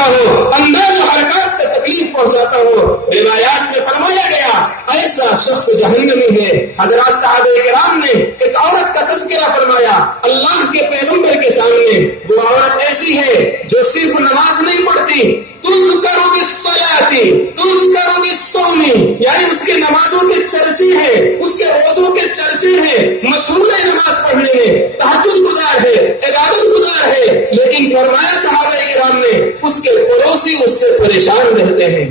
پہنچاتا ہو، انداز و حرکات سے تکلیف پہنچاتا ہو۔ روایات میں فرمایا گیا ایسا شخص جہنمی ہے۔ حضرات صحابہ کرام نے ایک عورت کا تذکرہ فرمایا اللہ کے پیغمبر کے سامنے، وہ عورت ایسی ہے جو صرف نماز نہیں پڑھتی، تذکر بالصلاۃ تذکر بالصوم، یعنی اس کے نمازوں کے چرچے ہیں، اس کے روزوں کے چرچے ہیں، مشہور ہے نماز پڑھنے میں، تہجد گزار ہے، عبادت گزار ہے، لیکن فرمایا صحابہ کرام نے اس کے پڑوسی اس سے پریشان رہتے ہیں،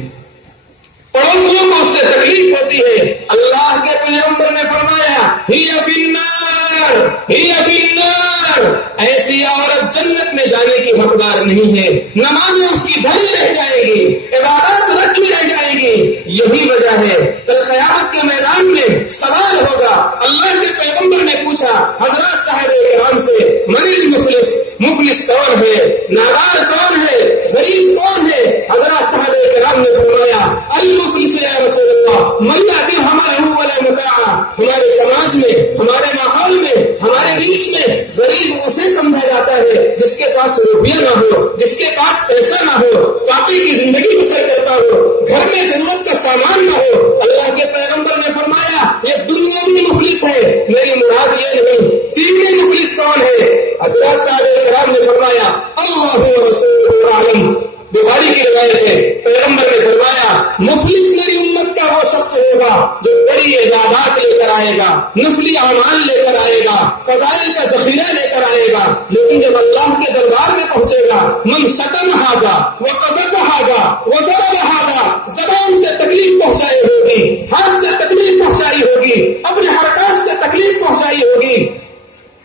پڑوسیوں کو اس سے تکلیف ہوتی ہے۔ اللہ کے پیغمبر نے فرمایا ہی فی النار ہی فی النار، ایسی عورت جنت میں جانے کی حقدار نہیں ہے، نمازیں اس کی دھری رہ جائے گی، عبادات رکھی رہ جائے گی۔ یہی وجہ ہے کل قیامت کے میدان میں سوال ہوگا۔ اللہ کے پیغمبر نے پوچھا حضرات صحابہ کرام سے من المفلس، مفلس کون ہے، نادار کون ہے، غریب کون ہے؟ حضرات صحابہ کرام نے فرمایا المفلس یا رسول اللہ من لا درہم له ولا متاع۔ ہمارے سماج میں، ہمارے ماحول میں، ہمارے بیچ میں غریب اسے سمجھا جاتا ہے جس کے پاس روپیہ نہ ہو، جس کے پاس پیسہ نہ ہو، فاقے کی زندگی بسر کرتا ہو، گھر میں ضرورت کا سامان نہ ہو۔ اللہ کے پیغمبر نے فرمایا یہ دنیاوی مفلس ہے، میری مراد یہ نہیں، دینی مفلس کون ہے؟ حضرات صحابہ کرام نے فرمایا اللہ و رسولہ اعلم۔ بخاری کی روایت ہے پیغمبر نے فرمایا مفلس میری امت کا وہ شخص ہوگا جو بڑی عبادات لے کر آئے گا، نفلی اعمال لے کر آئے گا، فضائل کا ذخیرہ لے کر آئے گا، لیکن جب اللہ کے دربار میں پہنچے گا من شتم ہاگا وقذف ہاگا وضرب ہاگا، زبان سے تکلیف پہنچائی ہوگی، ہاتھ سے تکلیف پہنچائی ہوگی، اپنے حرکات سے تکلیف پہنچائی ہوگی۔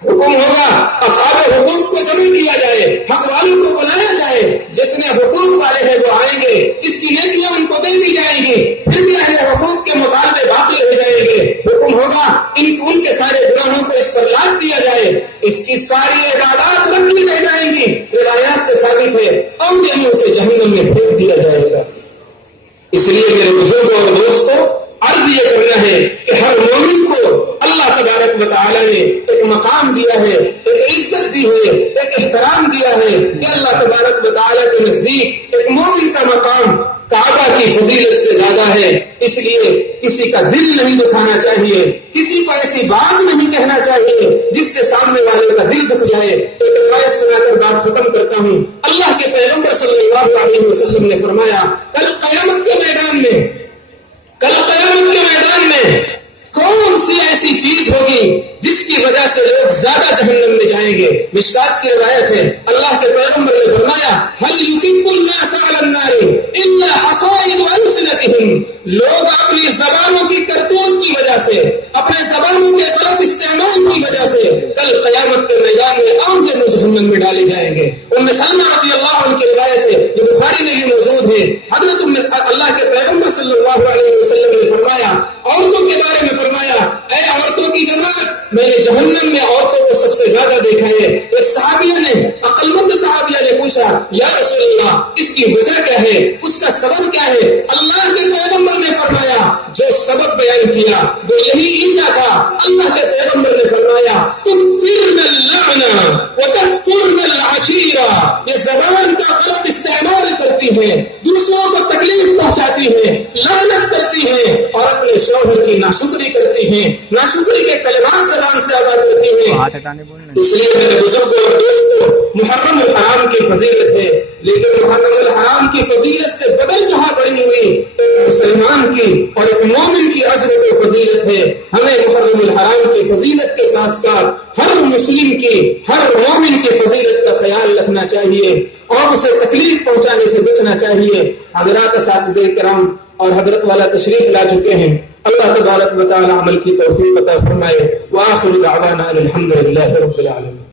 حکم ہوگا اصحاب حقوق کو جمع کیا جائے، حق والوں کو بلایا جائے، جتنے حقوق والے ہیں وہ آئیں گے، اس کی نیکیاں ان کو دے دی جائیں گی، پھر بھی اہل حقوق کے مطالبے باقی رہ جائیں گے۔ حکم ہوگا ان کے سارے گناہوں کو اس پر لاد دیا جائے، اس کی ساری عبادات رکھی رہ جائیں گی۔ روایات سے ثابت ہے اور منہ سے جہنم میں پھینک دیا جائے گا۔ اس لیے میرے بزرگوں اور دوستوں عرض یہ کرنا ہے کہ ہر مومن کو اللہ تبارک و تعالی نے ایک مقام دیا ہے، ایک عزت دی ہے، ایک احترام دیا ہے کہ اللہ تبارک و تعالی کے نزدیک ایک مومن کا مقام کعبہ کی فضیلت سے زیادہ ہے۔ اس لیے کسی کا دل نہیں دکھانا چاہیے، کسی کو ایسی بات نہیں کہنا چاہیے جس سے سامنے والے کا دل دکھ جائے۔ ایک روایت سنا کر بات ختم کرتا ہوں۔ اللہ کے پیغمبر صلی اللہ علیہ وسلم نے فرمایا کل قیامت کے میدان میں کون سی ایسی چیز ہوگی جس کی وجہ سے لوگ زیادہ جہنم میں جائیں گے؟ مشکات کی روایت ہے اللہ کے پیغمبر نے فرمایا هل يكب الناس على النار الا حصائد السنتهم، لوگ اپنی زبانوں کی کرتوت کی وجہ سے، اپنے زبانوں کے غلط استعمال کی وجہ سے کل قیامت کے میدان میں عام جہنم میں ڈالے جائیں گے۔ ام سلمہ رضی اللہ عنہ کی روایت ہے جو بخاری میں بھی موجود ہے، حضرت اللہ کے پیغمبر صلی اللہ علیہ وسلم نے فرمایا عورتوں کے بارے میں فرمایا اے عورتوں کی جماعت، میں نے جہنم میں عورتوں کو سب سے زیادہ دیکھا ہے۔ ایک صحابیہ نے، عقل مند صحابیہ نے پوچھا یا رسول اللہ اس کی وجہ کیا ہے، اس کا سبب کیا ہے؟ اللہ کے پیغمبر نے فرمایا جو سبب بیان کیا وہ یہی ایزا تھا۔ اللہ کے پیغمبر نے فرمایا تکفرن اللعنہ وتکفرن العشیرہ، یہ زبان کا غلط استعمال کرتی ہیں، دوسروں کو تکلیف پہنچاتی ہیں، لعنت کرتی ہیں اور اپنے شوہر کی ناشکری کرتی ہیں، ناشکری کے کلمات زبان سے ادا کرتی ہیں۔ اس لیے میرے بزرگوں اور دوستوں محرم الحرام کی فضیلت ہے، لیکن محرم الحرام کی فضیلت سے بدل جہاں بڑی ہوئی ایک مسلمان کی اور ایک مومن کی عظمت و فضیلت ہے۔ ہمیں محرم الحرام کی فضیلت کے ساتھ ساتھ ہر مسلم کی، ہر مومن کی فضیلت کا خیال رکھنا چاہیے اور اسے تکلیف پہنچانے سے بچنا چاہیے۔ حضرات اساتذہ کرام اور حضرت والا تشریف لا چکے ہیں، اللہ تبارک و تعالی عمل کی توفیق عطا فرمائے۔ وآخر دعوانا الحمد للہ رب العالمین۔